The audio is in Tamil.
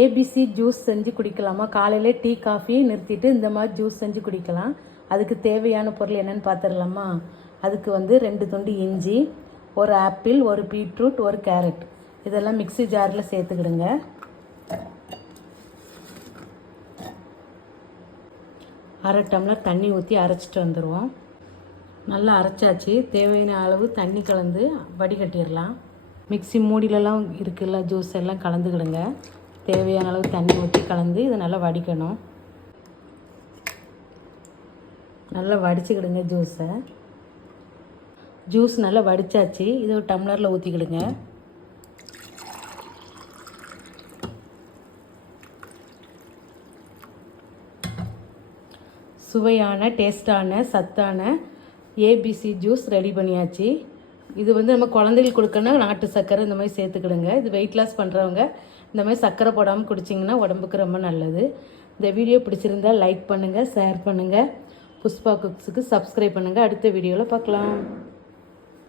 ஏபிசி ஜூஸ் செஞ்சு குடிக்கலாமா? காலையில் டீ காஃபி நிறுத்திட்டு இந்த மாதிரி ஜூஸ் செஞ்சு குடிக்கலாம். அதுக்கு தேவையான பொருள் என்னென்னு பார்த்துடலாமா? அதுக்கு 2 துண்டு இஞ்சி, ஒரு ஆப்பிள், ஒரு பீட்ரூட், ஒரு கேரட் இதெல்லாம் மிக்ஸி ஜாரில் சேர்த்துக்கிடுங்க. அரை டம்ளர் தண்ணி ஊற்றி அரைச்சிட்டு வந்துடுவோம். நல்லா அரைச்சாச்சு. தேவையான அளவு தண்ணி கலந்து வடிகட்டிடலாம். மிக்ஸி மூடிலெலாம் இருக்குல்ல, ஜூஸ் எல்லாம் கலந்துக்கிடுங்க. தேவையான அளவு தண்ணி ஊற்றி கலந்து இதை நல்லா வடிக்கணும். நல்லா வடிச்சுக்கிடுங்க ஜூஸை. ஜூஸ் நல்லா வடித்தாச்சு. இதை ஒரு டம்ளரில் ஊற்றிக்கிடுங்க. சுவையான டேஸ்டான சத்தான ஏபிசி ஜூஸ் ரெடி பண்ணியாச்சு. இது நம்ம குழந்தைகளுக்கு கொடுக்கணும். நாட்டு சர்க்கரை இந்த மாதிரி சேர்த்துக்கிடுங்க. இது வெயிட் லாஸ் பண்ணுறவங்க இந்த மாதிரி சர்க்கரை போடாமல் குடிச்சிங்கன்னா உடம்புக்கு ரொம்ப நல்லது. இந்த வீடியோ பிடிச்சிருந்தால் லைக் பண்ணுங்கள், ஷேர் பண்ணுங்கள். புஷ்பா குக்ஸுக்கு சப்ஸ்கிரைப் பண்ணுங்கள். அடுத்த வீடியோவில் பார்க்கலாம்.